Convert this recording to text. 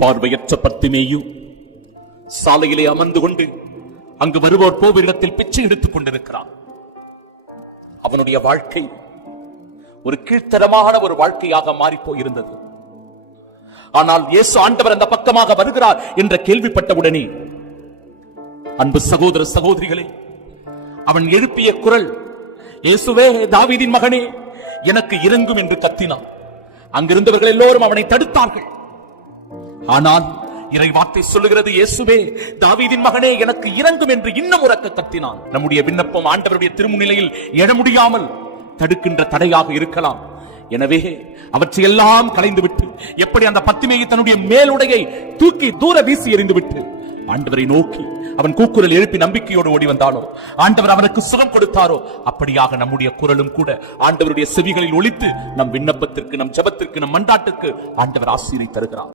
பார்வையற்ற பத்திமேயு சாலையிலே அமர்ந்து கொண்டு அங்கு வருவோர் போவரிடத்தில் பிச்சை எடுத்துக் கொண்டிருக்கிறான். அவனுடைய வாழ்க்கை ஒரு கீழ்த்தரமான ஒரு வாழ்க்கையாக மாறி போயிருந்தது. ஆனால் இயேசு ஆண்டவர் அந்த பக்கமாக வருகிறார் என்ற கேள்விப்பட்டவுடனே, அன்பு சகோதர சகோதரிகளே, அவன் எழுப்பிய குரல், இயேசுவே தாவீதின் மகனே எனக்கு இரங்கும் என்று கத்தினான். அங்கிருந்தவர்கள் எல்லோரும் அவனை தடுத்தார்கள். ஆனால் இறை வார்த்தை சொல்லுகிறது, இயேசுவே தாவீதின் மகனே எனக்கு இரங்கும் என்று இன்னும் உரக்க கத்தினான். நம்முடைய விண்ணப்பம் ஆண்டவருடைய திருமுன்னிலையில் எழ முடியாமல் தடுக்கின்ற தடையாக இருக்கலாம். எனவே அவற்றையெல்லாம் களைந்துவிட்டு, எப்படி அந்த பத்திமேயு தன்னுடைய மேலுடையை தூக்கி தூர வீசி எறிந்துவிட்டு ஆண்டவரை நோக்கி அவன் கூக்குரல் எழுப்பி நம்பிக்கையோடு ஓடி வந்தானோ, ஆண்டவர் அவனுக்கு சுகம் கொடுத்தாரோ, அப்படியாக நம்முடைய குரலும் கூட ஆண்டவருடைய செவிகளில் ஒலித்து நம் விண்ணப்பத்திற்கு, நம் ஜெபத்திற்கு, நம் மன்றாட்டுக்கு ஆண்டவர் ஆசீர்வாதத்தை தருகிறார்.